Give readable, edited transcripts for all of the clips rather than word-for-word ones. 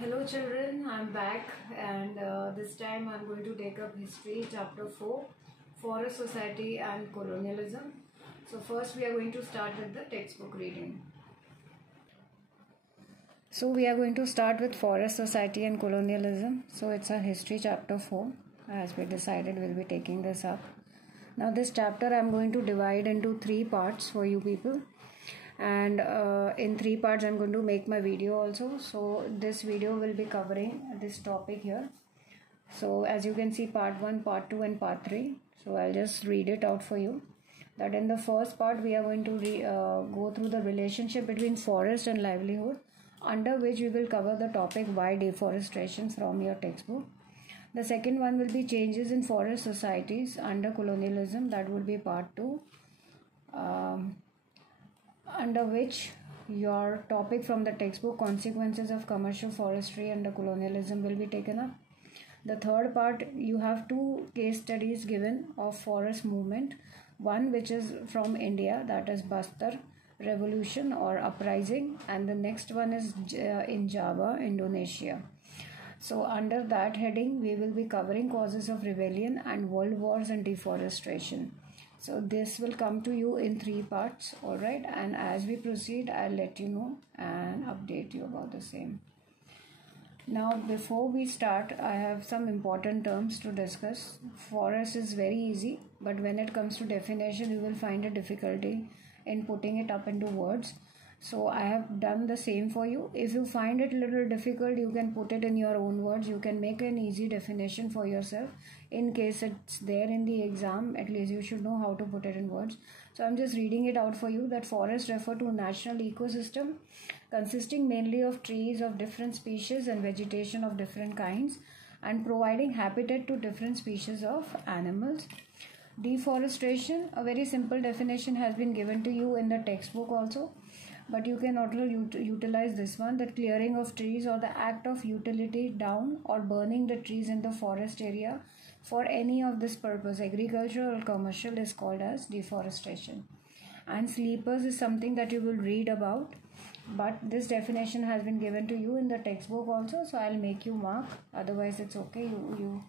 Hello children, I'm back and this time I'm going to take up history chapter 4, Forest Society and Colonialism. So first we are going to start with the textbook reading. So we are going to start with Forest Society and Colonialism. So it's a history chapter 4, as we decided we'll be taking this up. Now this chapter I'm going to divide into 3 parts for you people. And in 3 parts I'm going to make my video also. So this video will be covering this topic here. So as you can see, part 1, part 2 and part 3. So I'll just read it out for you. That in the first part we are going to go through the relationship between forest and livelihood, under which we will cover the topic why deforestation from your textbook. The second one will be changes in forest societies under colonialism. That will be part 2. Under which your topic from the textbook, consequences of commercial forestry under colonialism, will be taken up. The third part, you have 2 case studies given of forest movement. One which is from India, that is Bastar revolution or uprising, and the next one is in Java, Indonesia. So under that heading we will be covering causes of rebellion and world wars and deforestation. So this will come to you in 3 parts, alright, and as we proceed I'll let you know and update you about the same. Now before we start, I have some important terms to discuss. Forest is very easy, but when it comes to definition you will find a difficulty in putting it up into words. So I have done the same for you. If you find it a little difficult, you can put it in your own words. You can make an easy definition for yourself. In case it's there in the exam, at least you should know how to put it in words. So I'm just reading it out for you, that forests refer to a natural ecosystem consisting mainly of trees of different species and vegetation of different kinds, and providing habitat to different species of animals. Deforestation, a very simple definition has been given to you in the textbook also, but you can also utilize this one, that clearing of trees or the act of utility down or burning the trees in the forest area for any of this purpose, agricultural or commercial, is called as deforestation. And sleepers is something that you will read about, but this definition has been given to you in the textbook also, so I'll make you mark, otherwise it's okay, you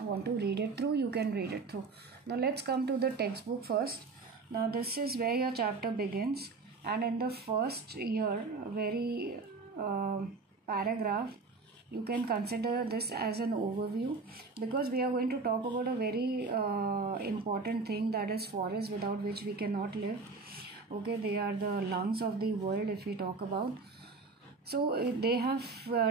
want to read it through, you can read it through. Now let's come to the textbook first. Now this is where your chapter begins, and in the first year very paragraph, you can consider this as an overview, because we are going to talk about a very important thing, that is forest, without which we cannot live. Okay, they are the lungs of the world if we talk about. So they have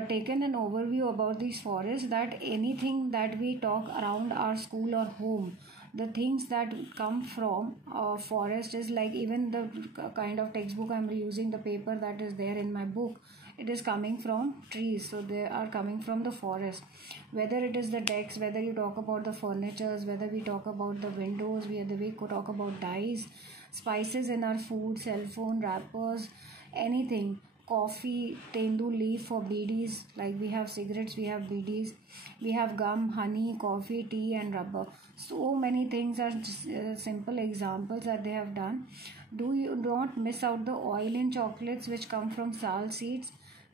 taken an overview about these forests, that anything that we talk around our school or home, the things that come from forest is like, even the kind of textbook I'm using, the paper that is there in my book, it is coming from trees. So they are coming from the forest, whether it is the decks, whether you talk about the furnitures, whether we talk about the windows, whether we could talk about dyes, spices in our food, cell phone, wrappers, anything, coffee, tendu leaf for BDs, like we have cigarettes, we have BDs, we have gum, honey, coffee, tea and rubber. So many things are simple examples that they have done. Do you not miss out the oil in chocolates which come from sal seeds,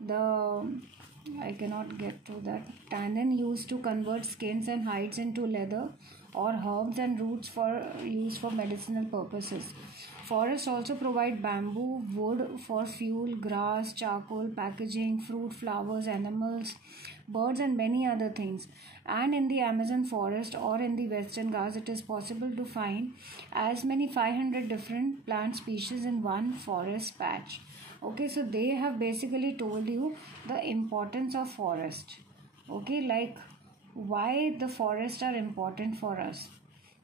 I cannot get to that, tannin used to convert skins and hides into leather, or herbs and roots for use for medicinal purposes. Forests also provide bamboo, wood for fuel, grass, charcoal, packaging, fruit, flowers, animals, birds and many other things. And in the Amazon forest or in the Western Ghats, it is possible to find as many 500 different plant species in one forest patch. Okay, so they have basically told you the importance of forest. Okay, like why the forests are important for us.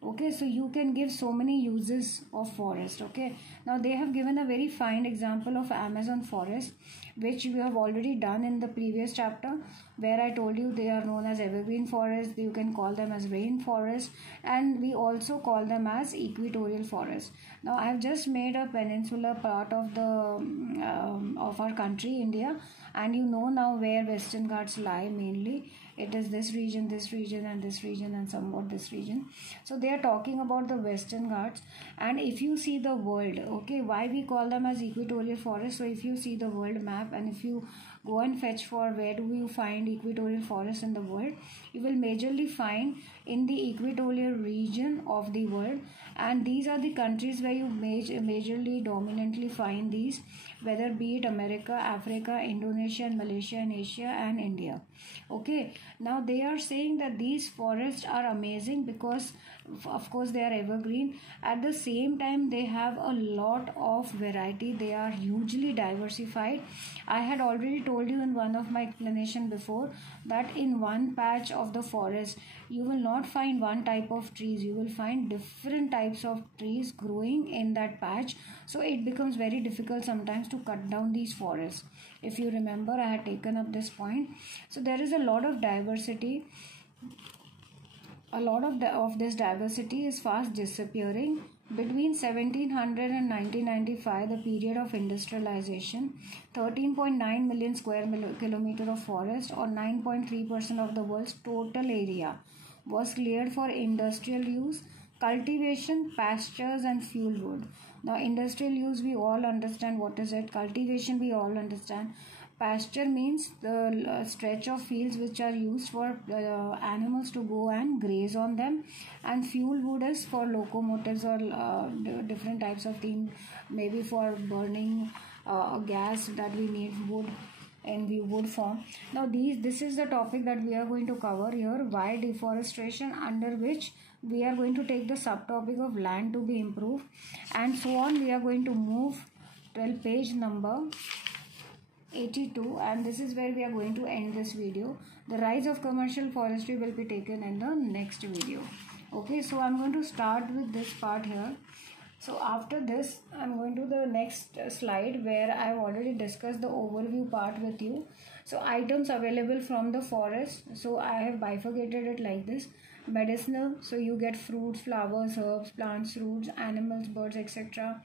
Okay, so you can give so many uses of forest. Okay, now they have given a very fine example of Amazon forest, which we have already done in the previous chapter, where I told you they are known as evergreen forest, you can call them as rainforest, and we also call them as equatorial forest. Now I have just made a peninsular part of the of our country, India, and you know now where Western Ghats lie mainly. It is this region and this region and somewhat this region. So they are talking about the Western Ghats. And if you see the world, okay, why we call them as equatorial forest, so if you see the world map and if you go and fetch for where do you find equatorial forests in the world, you will majorly find in the equatorial region of the world, and these are the countries where you majorly dominantly find these, whether be it America, Africa, Indonesia, and Malaysia, and Asia, and India. Okay, now they are saying that these forests are amazing because of course they are evergreen. At the same time, they have a lot of variety. They are hugely diversified. I had already told you in one of my explanation before that in one patch of the forest you will not find one type of trees, you will find different types of trees growing in that patch. So it becomes very difficult sometimes to cut down these forests. If you remember, I had taken up this point. So there is a lot of diversity. A lot of this diversity is fast disappearing. Between 1700 and 1995, the period of industrialization, 13.9 million square kilometer of forest, or 9.3% of the world's total area, was cleared for industrial use, cultivation, pastures, and fuel wood. Now, industrial use, we all understand what is it. Cultivation, we all understand. Pasture means the stretch of fields which are used for animals to go and graze on them, and fuel wood is for locomotives or different types of things, maybe for burning gas that we need wood in the wood form. Now this is the topic that we are going to cover here, why deforestation, under which we are going to take the subtopic of land to be improved, and so on. We are going to move till page number 82, and this is where we are going to end this video. The rise of commercial forestry will be taken in the next video. Okay, so I'm going to start with this part here. So after this, I'm going to the next slide where I've already discussed the overview part with you. So items available from the forest. So I have bifurcated it like this. Medicinal, so you get fruits, flowers, herbs, plants, roots, animals, birds, etc.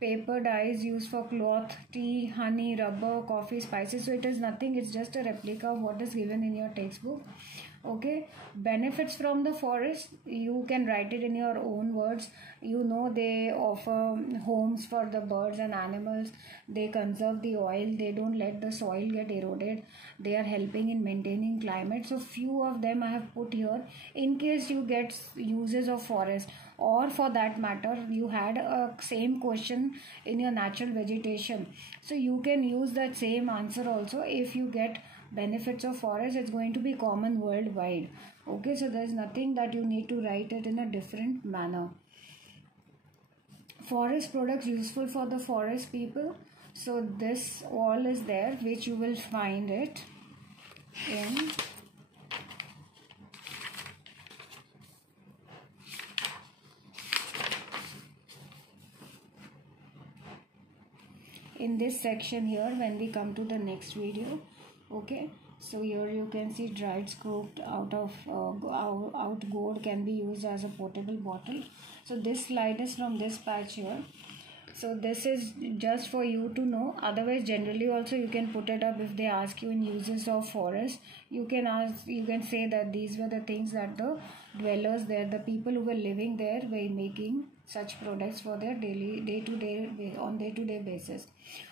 Paper dyes used for cloth, tea, honey, rubber, coffee, spices. So it is nothing, it's just a replica of what is given in your textbook. Okay, benefits from the forest, you can write it in your own words. You know, they offer homes for the birds and animals, they conserve the oil, they don't let the soil get eroded, they are helping in maintaining climate. So few of them I have put here in case you get uses of forest, or for that matter you had a same question in your natural vegetation, so you can use that same answer also. If you get benefits of forest, it's going to be common worldwide. Okay, so there's nothing that you need to write it in a different manner. Forest products useful for the forest people, so this all is there, which you will find it in this section here when we come to the next video. Okay, so here you can see dried scooped out gourd can be used as a potable bottle. So this slide is from this patch here. So this is just for you to know. Otherwise, generally also you can put it up if they ask you in uses of forest. You can say that these were the things that the dwellers there, the people who were living there, were making such products for their day-to-day basis.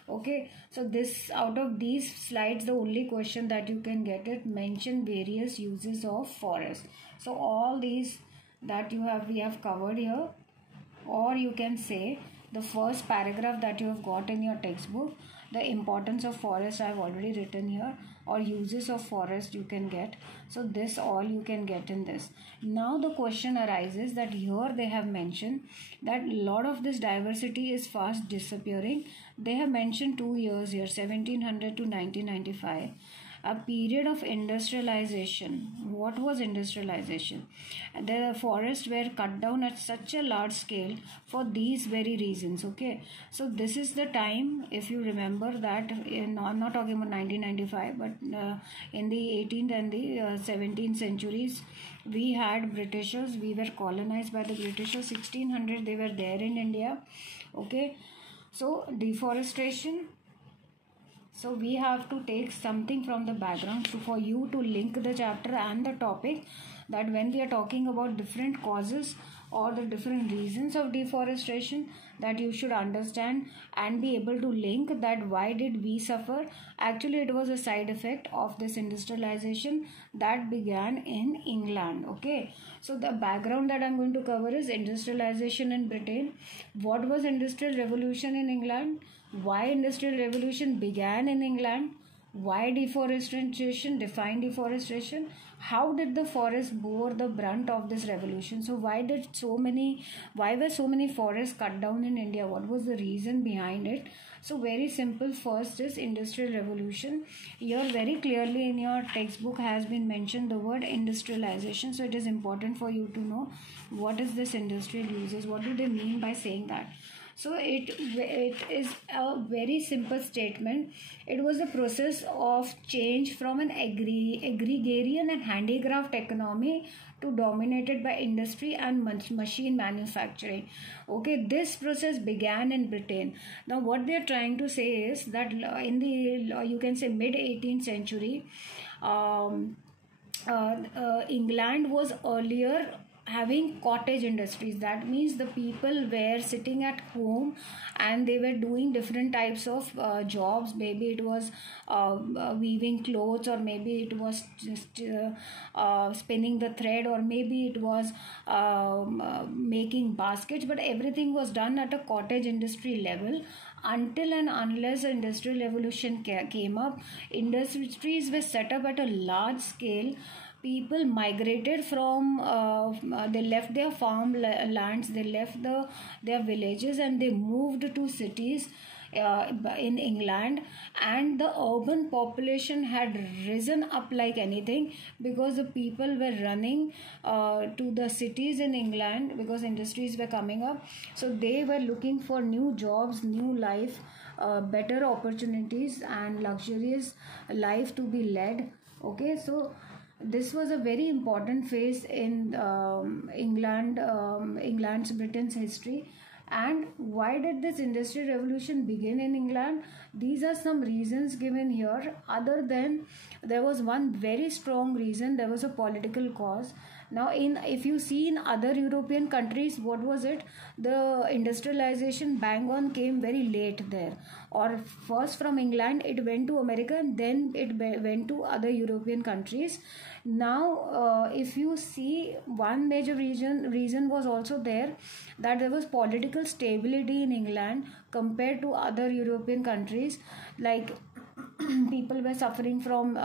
Okay, so this, out of these slides, the only question that you can get it, mention various uses of forest. So all these that we have covered here, or you can say the first paragraph that you have got in your textbook, the importance of forest I have already written here, or uses of forest you can get. So this all you can get in this. Now the question arises that here they have mentioned that a lot of this diversity is fast disappearing. They have mentioned 2 years here, 1700 to 1995. A period of industrialization. What was industrialization? The forests were cut down at such a large scale for these very reasons. Okay, so this is the time, if you remember that I'm not talking about 1995, but in the 18th and the 17th centuries, we had Britishers, we were colonized by the Britishers. 1600 they were there in India. Okay, so deforestation. So we have to take something from the background for you to link the chapter and the topic. that when we are talking about different causes or the different reasons of deforestation, that you should understand and be able to link that why did we suffer. Actually, it was a side effect of this industrialization that began in England. Okay, so the background that I'm going to cover is industrialization in Britain. What was industrial revolution in England? Why industrial revolution began in England? Why deforestation, define deforestation? How did the forest bore the brunt of this revolution? So why were so many forests cut down in India? What was the reason behind it? So very simple. First is industrial revolution. Here very clearly in your textbook has been mentioned the word industrialization. So it is important for you to know what is this industrial uses. What do they mean by saying that? So it is a very simple statement. It was a process of change from an agrarian and handicraft economy to dominated by industry and machine manufacturing. Okay, this process began in Britain. Now what they are trying to say is that in the you can say mid 18th century, England was earlier having cottage industries. That means the people were sitting at home and they were doing different types of jobs. Maybe it was weaving clothes, or maybe it was just spinning the thread, or maybe it was making baskets, but everything was done at a cottage industry level. Until and unless the industrial revolution came up, industries were set up at a large scale. People migrated from they left their farm lands, they left their villages, and they moved to cities in England, and the urban population had risen up like anything because the people were running to the cities in England because industries were coming up. So they were looking for new jobs, new life, better opportunities, and luxurious life to be led. Okay, so this was a very important phase in Britain's history. And why did this industrial revolution begin in England? These are some reasons given here. Other than, there was one very strong reason, there was a political cause. Now, if you see in other European countries, what was it? The industrialization bang on came very late there. Or first from England, it went to America, and then it went to other European countries. Now, if you see, one major reason was also there, that there was political stability in England compared to other European countries. Like people were suffering from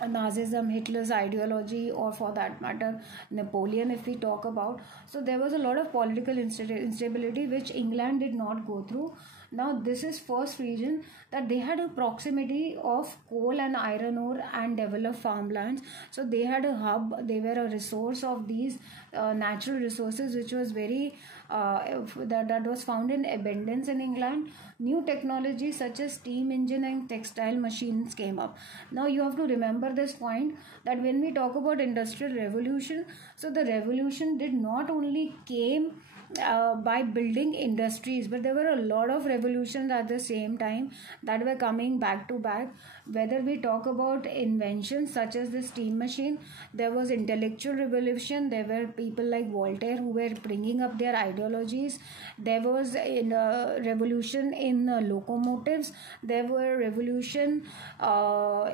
Nazism, Hitler's ideology, or for that matter Napoleon, if we talk about. So there was a lot of political instability which England did not go through. Now this is first reason, that they had a proximity of coal and iron ore and developed farmlands. So they had a hub, they were a resource of these natural resources, which was very that was found in abundance in England. New technologies such as steam engine and textile machines came up. Now you have to remember this point, that when we talk about industrial revolution, so the revolution did not only came by building industries, but there were a lot of revolutions at the same time that were coming back to back. Whether we talk about inventions such as the steam machine, there was intellectual revolution, there were people like Voltaire who were bringing up their ideologies. There was a revolution in locomotives, there were revolution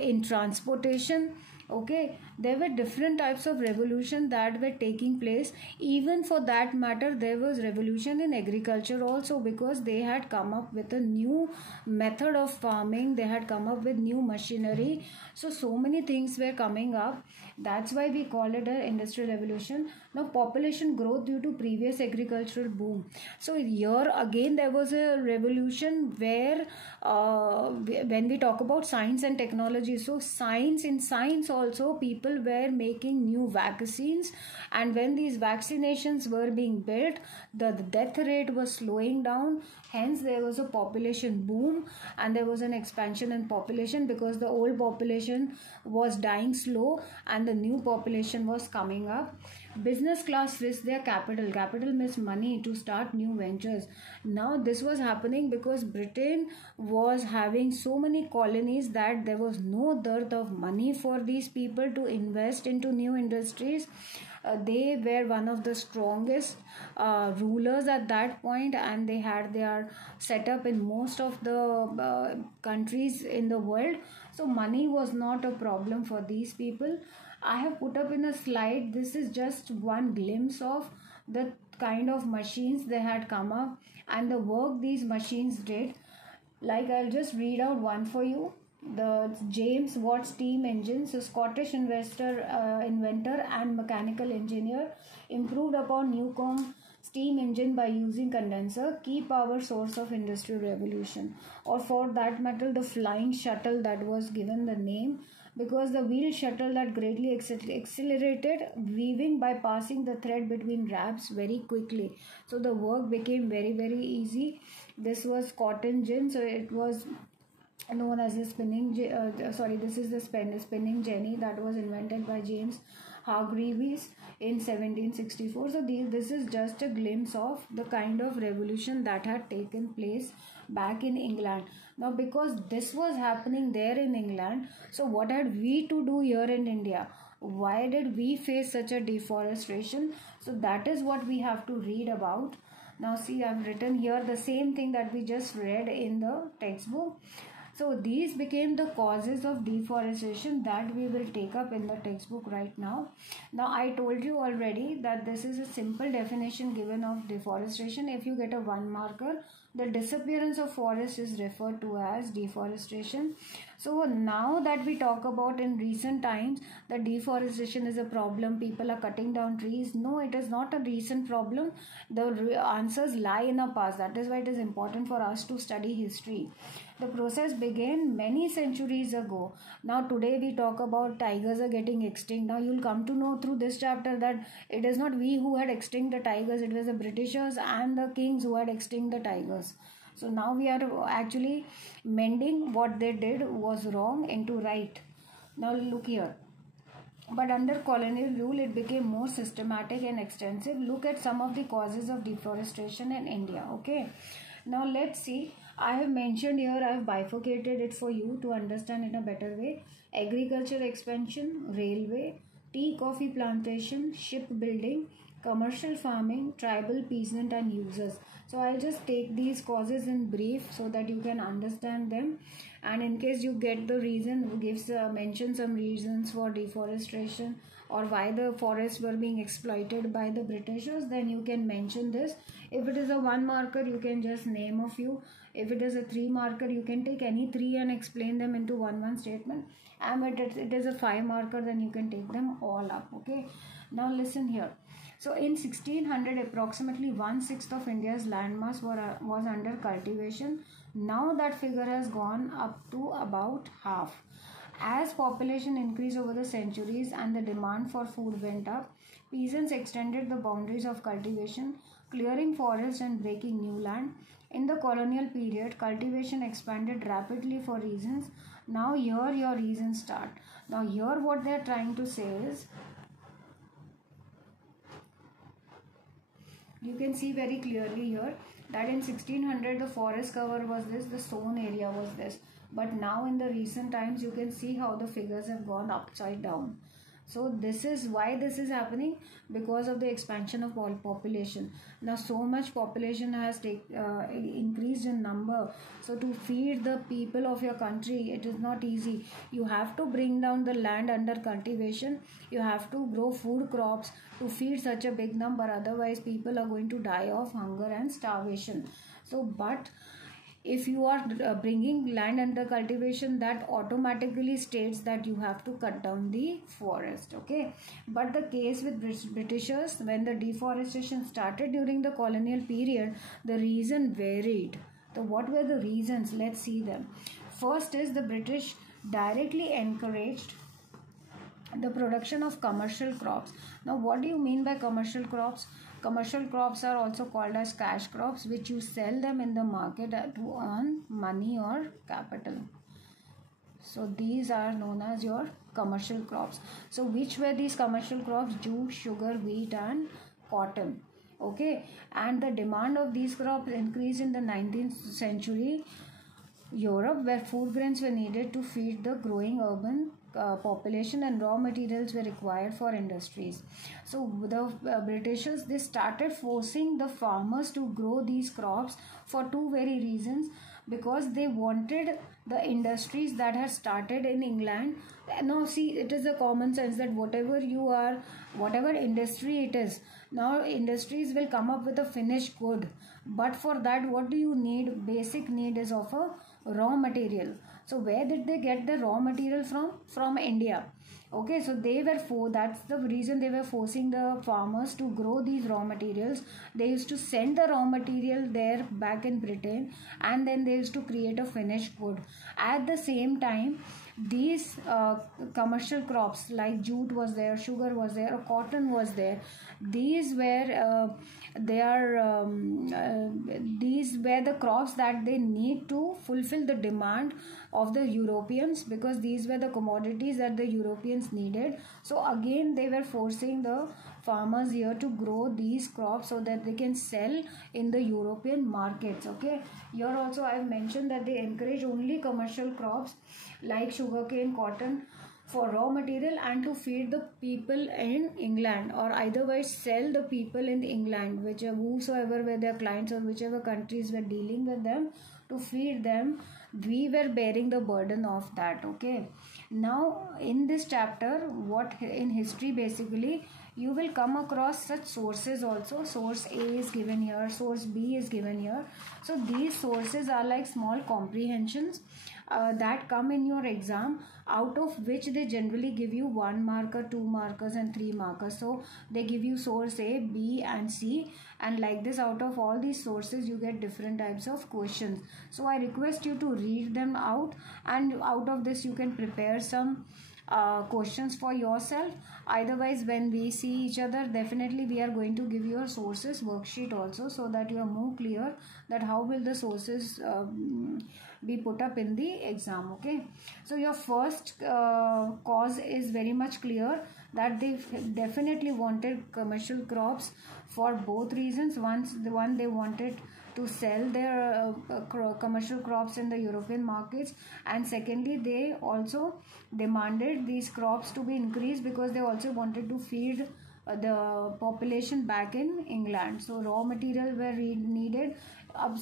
in transportation. Okay, there were different types of revolution that were taking place. Even for that matter, there was revolution in agriculture also, because they had come up with a new method of farming, they had come up with new machinery. So many things were coming up. That's why we call it an industrial revolution. Now population growth due to previous agricultural boom. So here again there was a revolution where when we talk about science and technology, so in science also people were making new vaccines, and when these vaccinations were being built, the death rate was slowing down. Hence there was a population boom and there was an expansion in population, because the old population was dying slow and the new population was coming up. Business class risked their capital. Capital means money to start new ventures. Now this was happening because Britain was having so many colonies that there was no dearth of money for these people to invest into new industries. They were one of the strongest rulers at that point, and they had their setup in most of the countries in the world. So money was not a problem for these people. I have put up in a slide, this is just one glimpse of the kind of machines they had come up and the work these machines did. Like, I'll just read out one for you. The James Watt steam engines, a Scottish inventor and mechanical engineer, improved upon Newcomb steam engine by using condenser, key power source of industrial revolution. Or for that matter, the flying shuttle that was given the name because the wheel shuttle that greatly accelerated weaving by passing the thread between wraps very quickly. So the work became very, very easy. This was cotton gin, so it was known as the this is the spinning jenny that was invented by James Hargreaves in 1764. So this is just a glimpse of the kind of revolution that had taken place back in England. Now, because this was happening there in England, so what had we to do here in India? Why did we face such a deforestation? So that is what we have to read about. Now see, I've written here the same thing that we just read in the textbook. So these became the causes of deforestation that we will take up in the textbook right now. Now I told you already that this is a simple definition given of deforestation. If you get a 1 marker, the disappearance of forest is referred to as deforestation. So now that we talk about in recent times that deforestation is a problem, people are cutting down trees. No, it is not a recent problem. The answers lie in our past. That is why it is important for us to study history. The process began many centuries ago. Now today we talk about tigers are getting extinct. Now you'll come to know through this chapter that it is not we who had extinct the tigers. It was the Britishers and the kings who had extinct the tigers. So now we are actually mending what they did was wrong into right. Now look here. But under colonial rule, it became more systematic and extensive. Look at some of the causes of deforestation in India. Okay. Now let's see. I have mentioned here, I have bifurcated it for you to understand in a better way. Agriculture expansion, railway, tea coffee plantation, shipbuilding, commercial farming, tribal, peasant and users. So I'll just take these causes in brief so that you can understand them. And in case you get the reason, mention some reasons for deforestation or why the forests were being exploited by the Britishers, then you can mention this. If it is a 1 marker, you can just name a few. If it is a 3 marker, you can take any 3 and explain them into one statement. And if it is a 5 marker, then you can take them all up. Okay. Now listen here. So in 1600, approximately 1/6 of India's landmass was under cultivation. Now that figure has gone up to about half. As population increased over the centuries and the demand for food went up, peasants extended the boundaries of cultivation, clearing forests and breaking new land. In the colonial period, cultivation expanded rapidly for reasons. Now here your reasons start. Now here what they are trying to say is, you can see very clearly here that in 1600 the forest cover was this, the sown area was this. But now in the recent times you can see how the figures have gone upside down. So this is why this is happening, because of the expansion of population. Now so much population has increased in number. So to feed the people of your country, it is not easy. You have to bring down the land under cultivation. You have to grow food crops to feed such a big number. Otherwise people are going to die of hunger and starvation. So but if you are bringing land under cultivation, that automatically states that you have to cut down the forest. Okay, but the case with Britishers, when the deforestation started during the colonial period, the reason varied. So what were the reasons? Let's see them. First is the British directly encouraged the production of commercial crops. Now what do you mean by commercial crops? Commercial crops are also called as cash crops, which you sell them in the market to earn money or capital. So these are known as your commercial crops. So which were these commercial crops? Jute, sugar, wheat and cotton. Okay, and the demand of these crops increased in the 19th century Europe, where food grains were needed to feed the growing urban population, and raw materials were required for industries. So the Britishers, they started forcing the farmers to grow these crops for two very reasons, because they wanted the industries that had started in England. Now see, it is a common sense that whatever you are, whatever industry it is, now industries will come up with a finished good, but for that what do you need? Basic need is of a raw material. So where did they get the raw material from India. Okay, so they were that's the reason they were forcing the farmers to grow these raw materials. They used to send the raw material there back in Britain, and then they used to create a finished good. At the same time, these commercial crops like jute was there, sugar was there, or cotton was there. These were these were the crops that they need to fulfill the demand of the Europeans, because these were the commodities that the Europeans needed. So again they were forcing the farmers here to grow these crops so that they can sell in the European markets. Okay, here also I have mentioned that they encourage only commercial crops like sugarcane, cotton for raw material and to feed the people in England, or otherwise sell the people in England, whosoever were their clients or whichever countries were dealing with them, to feed them. We were bearing the burden of that. Okay, now in this chapter, what in history basically you will come across such sources also. Source A is given here, source B is given here. So these sources are like small comprehensions that come in your exam, out of which they generally give you 1 marker, 2 markers and 3 markers. So they give you source A, B and C, and like this, out of all these sources you get different types of questions. So I request you to read them out, and out of this you can prepare some questions for yourself. Otherwise, when we see each other, definitely we are going to give you a sources worksheet also, so that you are more clear that how will the sources be put up in the exam. Okay, so your first cause is very much clear, that they definitely wanted commercial crops for both reasons. One, they wanted to sell their commercial crops in the European markets, and secondly they also demanded these crops to be increased because they also wanted to feed the population back in England. So raw material were needed.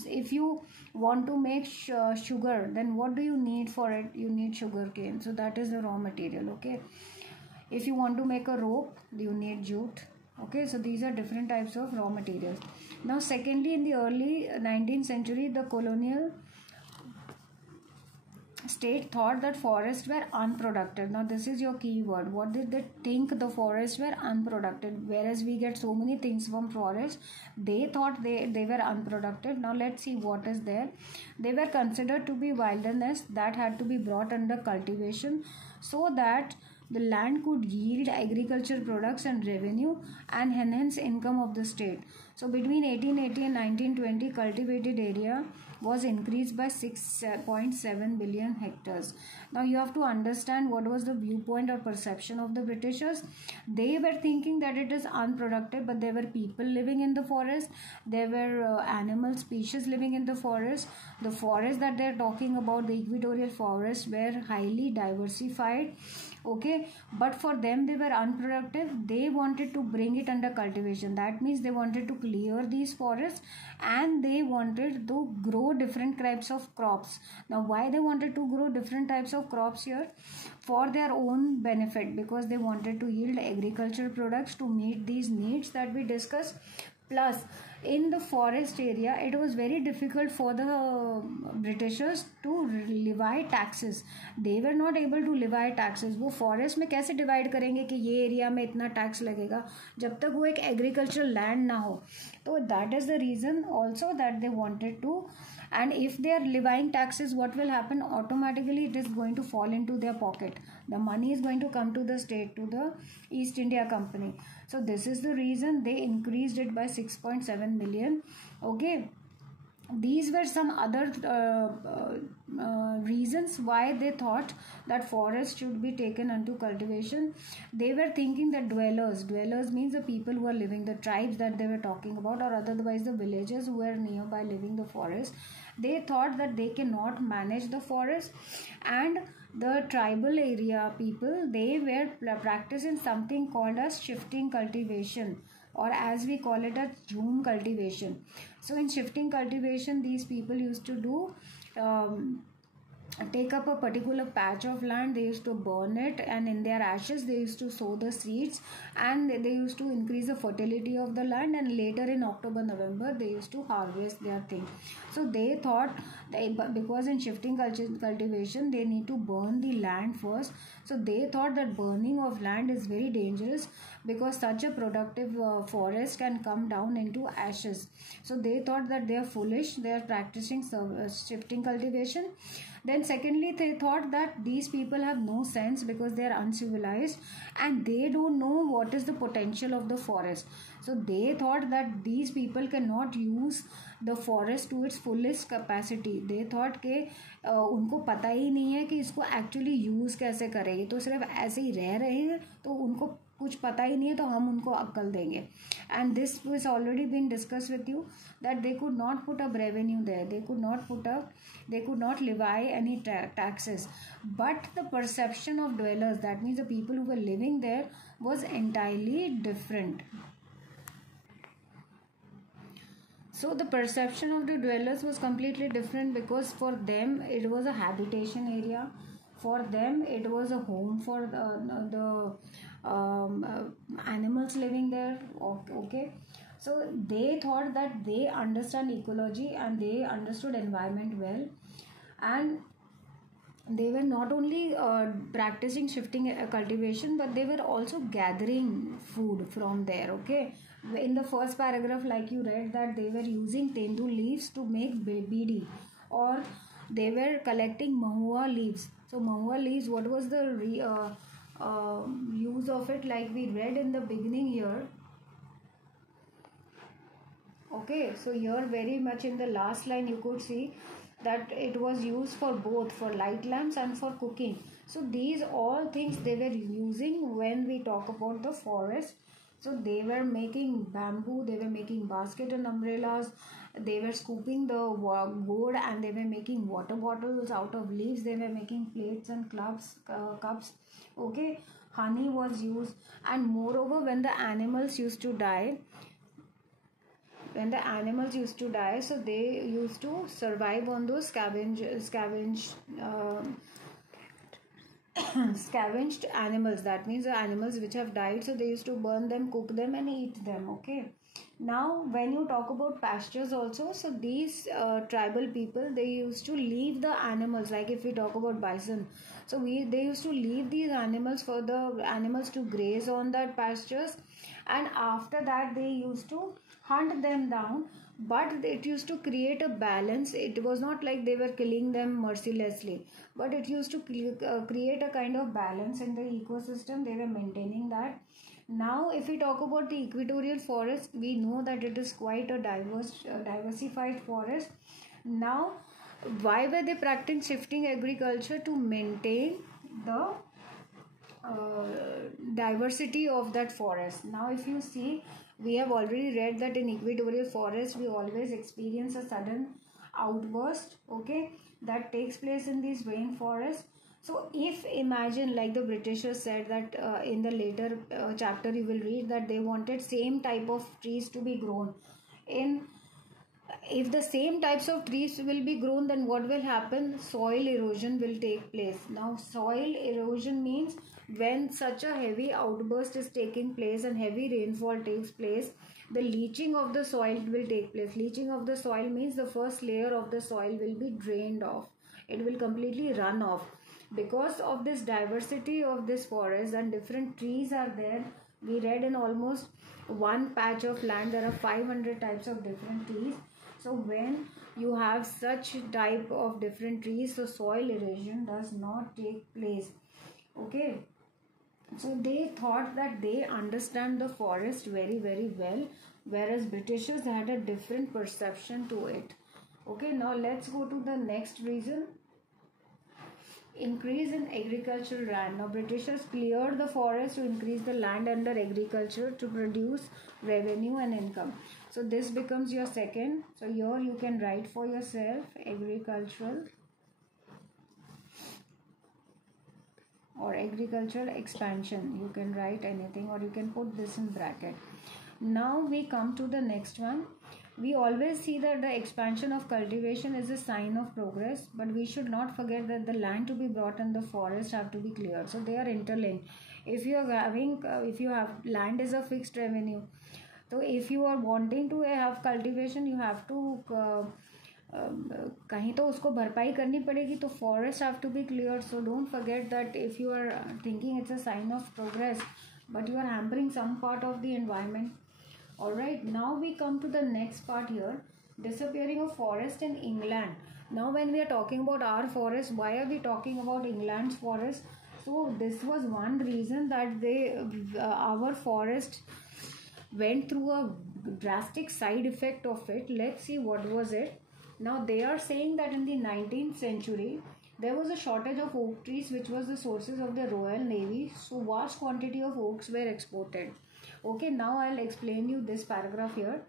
If you want to make sugar, then what do you need for it? You need sugar cane, so that is the raw material. Okay, if you want to make a rope, you need jute. Okay, so these are different types of raw materials. Now secondly, in the early 19th century, the colonial state thought that forests were unproductive. Now this is your key word. What did they think? The forests were unproductive. Whereas we get so many things from forests, they thought they were unproductive. Now let's see what is there. They were considered to be wilderness that had to be brought under cultivation, so that the land could yield agriculture products and revenue, and hence income of the state. So between 1880 and 1920, cultivated area was increased by 6.7 billion hectares. Now you have to understand what was the viewpoint or perception of the Britishers. They were thinking that it is unproductive, but there were people living in the forest. There were animal species living in the forest. The forest that they are talking about, the equatorial forests, were highly diversified. Okay, but for them they were unproductive. They wanted to bring it under cultivation. That means they wanted to clear these forests, and they wanted to grow different types of crops. Now why they wanted to grow different types of crops here? For their own benefit, because they wanted to yield agricultural products to meet these needs that we discussed. Plus, in the forest area, it was very difficult for the Britishers to levy taxes. They were not able to levy taxes. वो forest में कैसे divide करेंगे कि ये area में इतना tax लगेगा जब तक वो एक agricultural land ना हो. तो that is the reason also that they wanted to. And if they are levying taxes, what will happen? Automatically it is going to fall into their pocket. The money is going to come to the state, to the East India Company. So this is the reason they increased it by 6.7 million. Okay, these were some other reasons why they thought that forest should be taken unto cultivation. They were thinking that dwellers means the people who are living, the tribes that they were talking about, or otherwise the villagers who were nearby living the forest, they thought that they cannot manage the forest, and the tribal area people, they were practicing something called as shifting cultivation, or as we call it as jhum cultivation. So in shifting cultivation, these people used to do take up a particular patch of land, they used to burn it, and in their ashes they used to sow the seeds, and they used to increase the fertility of the land, and later in October November they used to harvest their thing. So they thought because in shifting cultivation they need to burn the land first, so they thought that burning of land is very dangerous because such a productive forest can come down into ashes. So they thought that they are foolish, they are practicing shifting cultivation. Then secondly, they thought that these people have no sense because they are uncivilized and they don't know what is the potential of the forest. So they thought that these people cannot use the forest to its fullest capacity. They thought कि उनको पता ही नहीं है कि इसको actually use कैसे करेंगे, तो सिर्फ ऐसे ही रह रहे हैं, तो उनको कुछ पता ही नहीं है, तो हम उनको अक्ल देंगे. And this was already been discussed with you that they could not put up revenue there, they could not levy any taxes, but the perception of dwellers, that means the people who were living there, was entirely different. So the perception of the dwellers was completely different because for them it was a habitation area, for them it was a home for the animals living there. Okay, so they thought that they understand ecology and they understood environment well, and they were not only practicing shifting cultivation, but they were also gathering food from there. Okay, in the first paragraph, like you read, that they were using tendu leaves to make bidi, or they were collecting mahua leaves. So mahua leaves, what was the use of it? Like we read in the beginning here. Okay, so here very much in the last line you could see that it was used for both, for light lamps and for cooking. So these all things they were using when we talk about the forest. So they were making bamboo, they were making basket and umbrellas, they were scooping the wood, and they were making water bottles out of leaves, they were making plates and cups. Okay, honey was used, and moreover when the animals used to die, so they used to survive on those scavenged animals. That means the animals which have died, so they used to burn them, cook them and eat them. Okay, now when you talk about pastures also, so these tribal people, they used to leave the animals, like if we talk about bison, so they used to leave these animals for the animals to graze on that pastures, and after that they used to hunt them down, but it used to create a balance. It was not like they were killing them mercilessly, but it used to create a kind of balance in the ecosystem. They were maintaining that. Now if we talk about the equatorial forest, we know that it is quite a diversified forest. Now why were they practicing shifting agriculture? To maintain the diversity of that forest. Now if you see, we have already read that in equatorial forest we always experience a sudden outburst, okay, that takes place in these rainforests. So if imagine, like the Britishers said that in the later chapter you will read that they wanted same type of trees to be grown in. If the same types of trees will be grown, then what will happen? Soil erosion will take place. Now soil erosion means when such a heavy outburst is taking place and heavy rainfall takes place, the leaching of the soil will take place. Leaching of the soil means the first layer of the soil will be drained off. It will completely run off. Because of this diversity of this forest and different trees are there, we read in almost one patch of land there are 500 types of different trees. So when you have such type of different trees, so soil erosion does not take place. Okay, so they thought that they understand the forest very well, whereas Britishers had a different perception to it. Okay, now let's go to the next reason. Increase in agricultural land. Now Britishers cleared the forest to increase the land under agriculture to produce revenue and income. So this becomes your second. So here you can write for yourself agricultural or agricultural expansion. You can write anything or you can put this in bracket. Now we come to the next one. We always see that the expansion of cultivation is a sign of progress, but we should not forget that the land to be brought and the forest have to be cleared. So they are interlinked. If you have land as a fixed revenue, so if you are wanting to have cultivation, you have to कहीं तो उसको भरपाई करनी पड़ेगी, तो forest have to be cleared. So don't forget that if you are thinking it's a sign of progress, but you are hampering some part of the environment. Alright, now we come to the next part here, disappearing of forest in England. Now when we are talking about our forest, why are we talking about England's forest? So this was one reason that our forest went through a drastic side effect of it. Let's see what was it. Now they are saying that in the 19th century, there was a shortage of oak trees, which was the sources of the Royal Navy. So vast quantity of oaks were exported. Okay, now I'll explain you this paragraph here.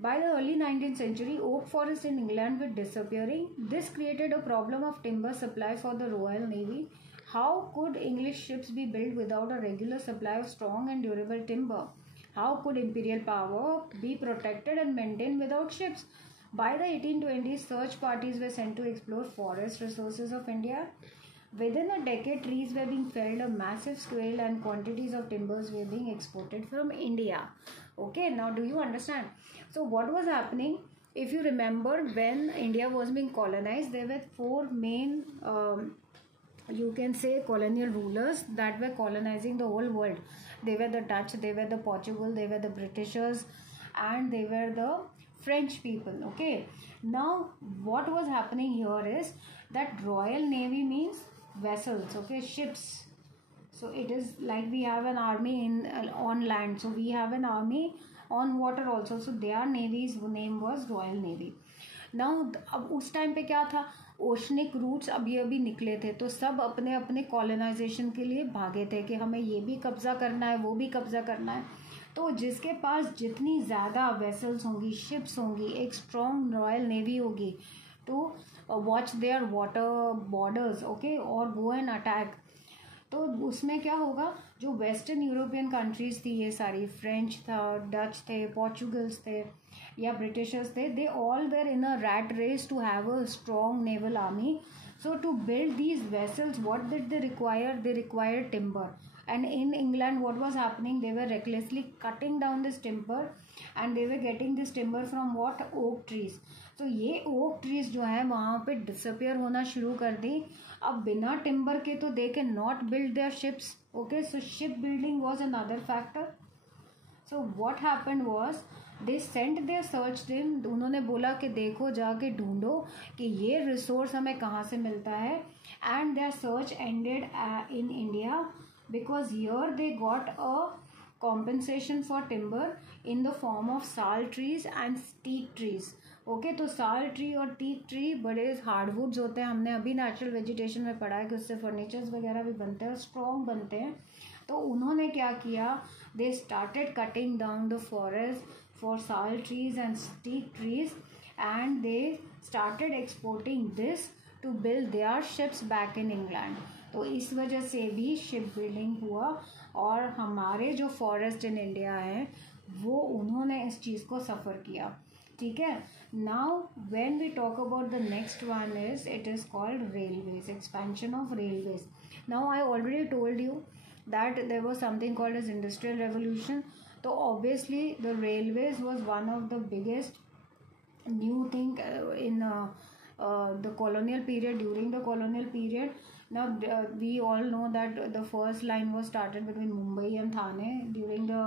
By the early 19th century, oak forests in England were disappearing. This created a problem of timber supply for the Royal Navy. How could English ships be built without a regular supply of strong and durable timber? How could imperial power be protected and maintained without ships? By the 1820s, search parties were sent to explore forest resources of India. Within a decade, trees were being felled a massive scale and quantities of timbers were being exported from India. Okay, now do you understand? So what was happening? If you remember, when India was being colonized, there were four main, you can say, colonial rulers that were colonizing the whole world. They were the Dutch, they were the Portugal, they were the Britishers, and they were the French people. Okay, now what was happening here is that Royal Navy means vessels, okay, ships. So it is like we have an army on land, so we have an army on water also. So their navy's name was Royal Navy. Now अब उस time पे क्या था, oceanic roots अभी निकले थे, तो सब अपने अपने कॉलोनाइजेशन के लिए भागे थे कि हमें ये भी कब्जा करना है, वो भी कब्जा करना है. तो जिसके पास जितनी ज़्यादा वेसल्स होंगी, शिप्स होंगी, एक स्ट्रॉन्ग रॉयल नेवी होगी to watch their water borders, okay, और गो एंड अटैक, तो उसमें क्या होगा, जो वेस्टर्न यूरोपियन कंट्रीज थी, ये सारी फ्रेंच था, डच थे, पोर्चुगल्स थे या ब्रिटिशर्स थे, they all were in a rat race to have a strong naval army. So to build these vessels, what did they require? They required timber. And in England, what was happening? They were recklessly cutting down this timber and they were getting this timber from what? Oak trees. तो ये oak trees जो है वहाँ पे disappear होना शुरू कर दी. अब बिना timber के तो they can not build their ships. Okay, so ship building was another factor. So what happened was they sent their search team. उन्होंने बोला कि देखो जाके ढूंढो कि ये रिसोर्स हमें कहाँ से मिलता है. And their search ended in India because here they got a compensation for timber in the form of sal trees and teak trees. Okay, तो साल ट्री और टीक ट्री बड़े हार्डवुड्स होते हैं. हमने अभी नेचुरल वेजिटेशन में पढ़ा है कि उससे फर्नीचर्स वगैरह भी बनते हैं, स्ट्रॉन्ग बनते हैं. तो उन्होंने क्या किया, they started cutting down the forest for sal trees and teak trees and they started exporting this to build their ships back in England. तो इस वजह से भी शिप बिल्डिंग हुआ और हमारे जो फॉरेस्ट इन इंडिया हैं वो उन्होंने इस चीज़ को सफ़र किया. ठीक है. Now when we talk about the next one is it is called railways, expansion of railways. Now I already told you that there was something called as industrial revolution. तो obviously the railways was one of the biggest new thing in the colonial period, during the colonial period. Now we all know that the first line was started between Mumbai and Thane during the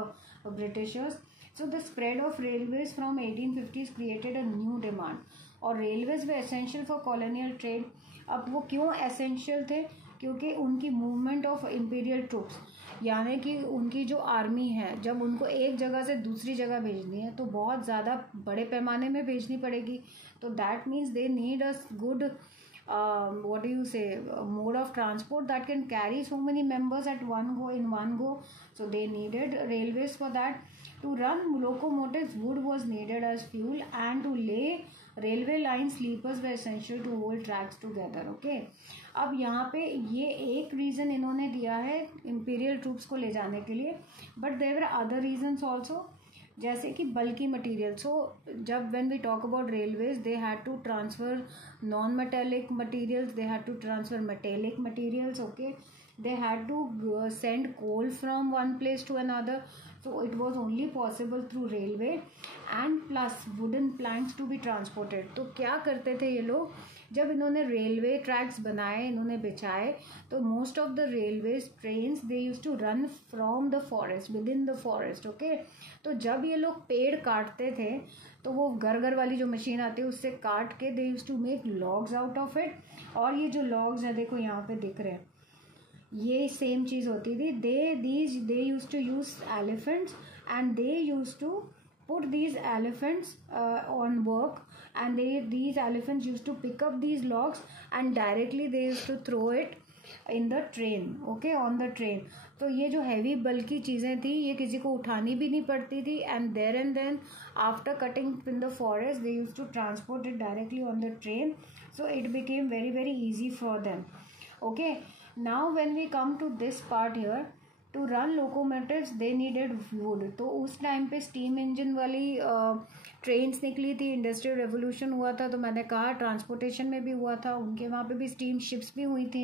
Britishers. So the spread of railways from 1850s created a new demand. और railways were essential for colonial trade. अब वो क्यों essential थे? क्योंकि उनकी movement of imperial troops, यानी कि उनकी जो आर्मी है, जब उनको एक जगह से दूसरी जगह भेजनी है तो बहुत ज़्यादा बड़े पैमाने में भेजनी पड़ेगी. तो that means they need a good what do you say, mode of transport that can carry so many members at one go, in one go. So they needed railways for that. To run locomotives, wood was needed as fuel, and to lay railway lines, sleepers were essential to hold tracks together. Okay, अब यहाँ पे ये एक reason इन्होंने दिया है imperial troops को ले जाने के लिए, but there are other reasons also, जैसे कि बल्कि मटेरियल. सो जब when we talk about railways, they had to transfer non metallic materials, they had to transfer metallic materials. Okay, they had to send coal from one place to another, so it was only possible through railway, and plus wooden planks to be transported. तो क्या करते थे ये लोग, जब इन्होंने railway tracks बनाए, इन्होंने बिछाए, तो most of the railways trains they use to run from the forest, within the forest. Okay, तो जब ये लोग पेड़ काटते थे तो वो घर वाली जो मशीन आती है उससे काट के they use to make logs out of it. और ये जो लॉग्स है देखो यहाँ पे दिख रहे हैं, ये सेम चीज़ होती थी. They use to use elephants, and they use to put these elephants on work, and these elephants used to pick up these logs and directly they used to throw it in the train. Okay, on the train. तो ये जो heavy बल्कि चीज़ें थी ये किसी को उठानी भी नहीं पड़ती थी, and there and then after cutting in the forest they used to transport it directly on the train, so it became very very easy for them. Okay, now when we come to this part here, to run locomotives they needed wood. तो उस time पे steam engine वाली trains निकली थी, industrial revolution हुआ था, तो मैंने कहा ट्रांसपोर्टेशन में भी हुआ था, उनके वहाँ पे भी स्टीम शिप्स भी हुई थी.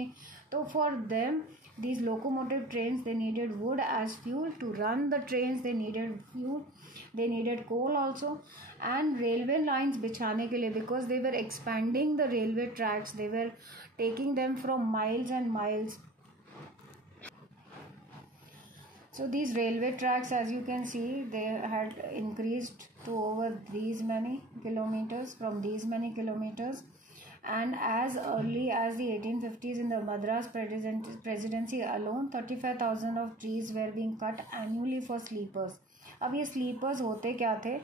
तो for them these locomotive trains they needed wood as fuel. To run the trains they needed fuel, they needed coal also, and railway lines बिछाने के लिए, because they were expanding the railway tracks, they were taking them from miles and miles. So these railway tracks, as you can see, they had increased to over these many kilometers, from these many kilometers, and as early as the 1850s in the Madras presidency alone, 35,000 of trees were being cut annually for sleepers. अब ये sleepers होते क्या थे?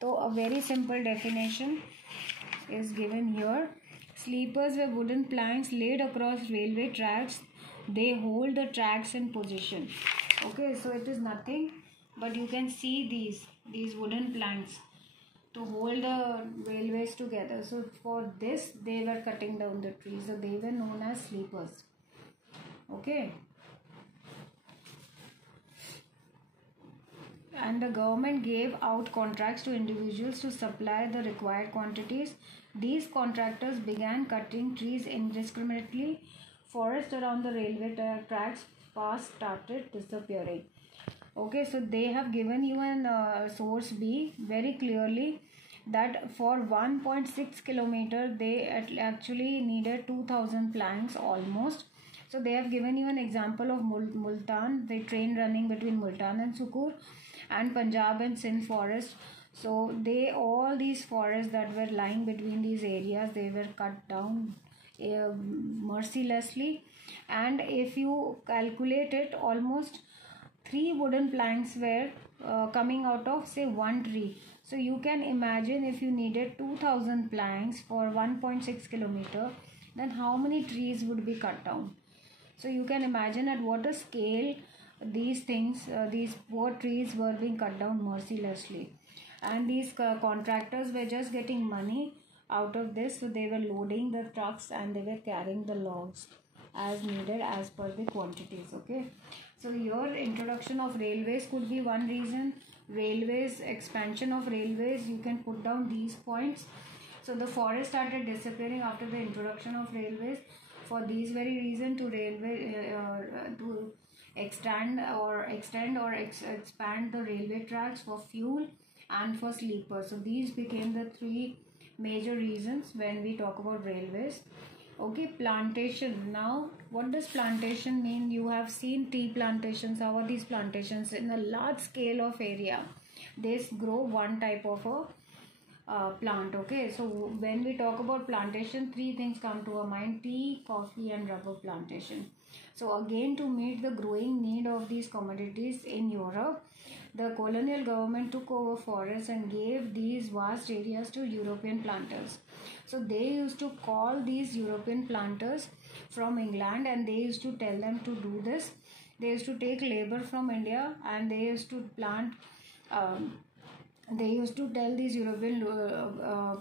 तो a very simple definition is given here. Sleepers were wooden planks laid across railway tracks. They hold the tracks in position. Okay, so it is nothing but you can see these wooden planks to hold the railways together. So for this they were cutting down the trees, so they were known as sleepers. Okay, and the government gave out contracts to individuals to supply the required quantities. These contractors began cutting trees indiscriminately. Forest around the railway tracks fast started disappearing. Okay, so they have given you an source B very clearly that for 1.6 kilometer they actually needed 2,000 planks almost. So they have given you an example of Multan, the train running between Multan and Sukur, and Punjab and Sindh forest. So all these forests that were lying between these areas, they were cut down mercilessly, and if you calculate it, almost 3 wooden planks were coming out of say one tree. So you can imagine if you needed 2,000 planks for 1.6 kilometer, then how many trees would be cut down. So you can imagine at what a scale these things, these poor trees were being cut down mercilessly, and these contractors were just getting money out of this, so they were loading the trucks and they were carrying the logs as needed as per the quantities. Okay, so your introduction of railways could be one reason. Railways, expansion of railways, you can put down these points. So the forest started disappearing after the introduction of railways. For these very reason, to expand or expand the railway tracks for fuel and for sleepers. So these became the 3 major reasons when we talk about railways. Okay, plantation. Now what does plantation mean? You have seen tea plantations. How are these plantations? In a large scale of area, they grow one type of a plant. Okay, so when we talk about plantation, three things come to our mind: tea, coffee and rubber plantation. So again, to meet the growing need of these commodities in Europe, the colonial government took over forests and gave these vast areas to European planters. So they used to call these European planters from England and they used to tell them to do this. They used to take labor from India and they used to plant. They used to tell these European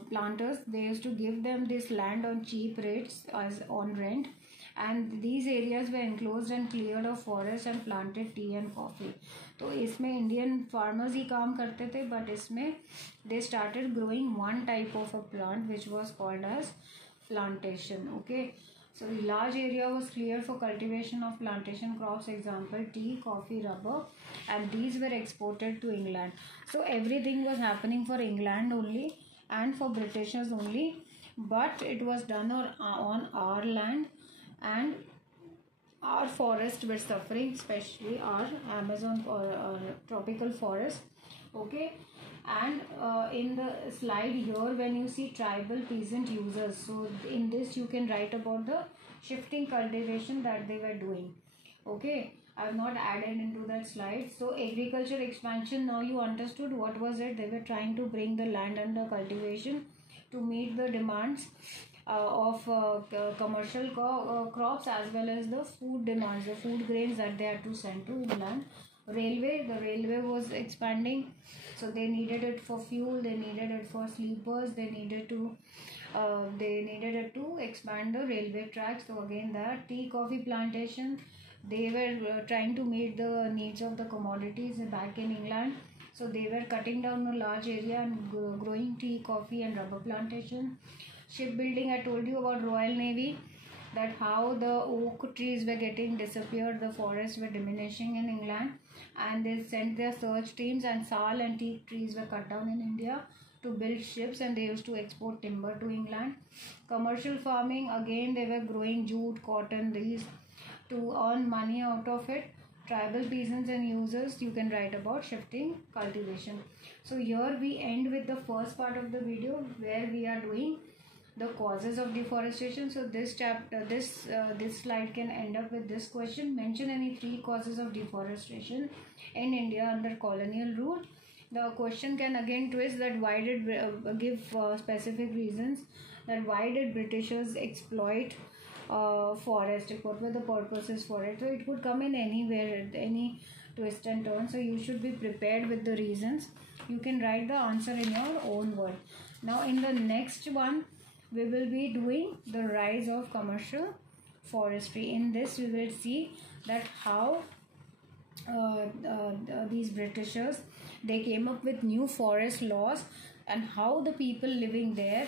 planters, they used to give them this land on cheap rates as on rent, and these areas were enclosed and cleared of forest and planted tea and coffee. तो इसमें Indian farmers ही काम करते थे, but इसमें they started growing one type of a plant which was called as plantation. Okay, so large area was cleared for cultivation of plantation crops, example tea, coffee, rubber, and these were exported to England. So everything was happening for England only and for Britishers only, but it was done on our land, and our forests were suffering, especially our Amazon or tropical forest. Okay, and in the slide here, when you see tribal peasant users, so in this you can write about the shifting cultivation that they were doing. Okay, I have not added into that slide. So agriculture expansion, now you understood what was it. They were trying to bring the land under cultivation to meet the demands of commercial crops as well as the food demands, the food grains that they had to send to England. The railway was expanding, so they needed it for fuel, they needed it for sleepers, they needed it to expand the railway tracks. So again, that tea, coffee plantation, they were trying to meet the needs of the commodities back in England. So they were cutting down a large area and growing tea, coffee and rubber plantation. Shipbuilding, I told you about Royal Navy, that how the oak trees were getting disappeared, the forests were diminishing in England, and they sent their search teams, and sal and teak trees were cut down in India to build ships, and they used to export timber to England. Commercial farming, again they were growing jute, cotton, these to earn money out of it. Tribal peasants and users, you can write about shifting cultivation. So here we end with the first part of the video where we are doing the causes of deforestation. So this chapter, this slide can end up with this question: mention any 3 causes of deforestation in India under colonial rule. The question can again twist that why did give specific reasons, that why did Britishers exploit forest, what were the purposes for it. So it could come in anywhere, any twist and turn, so you should be prepared with the reasons. You can write the answer in your own word. Now in the next one, we will be doing the rise of commercial forestry. In this we will see that how these Britishers, they came up with new forest laws, and how the people living there,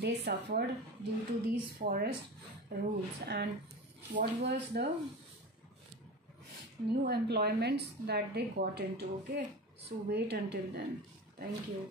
they suffered due to these forest rules, and what was the new employments that they got into. Okay, so wait until then. Thank you.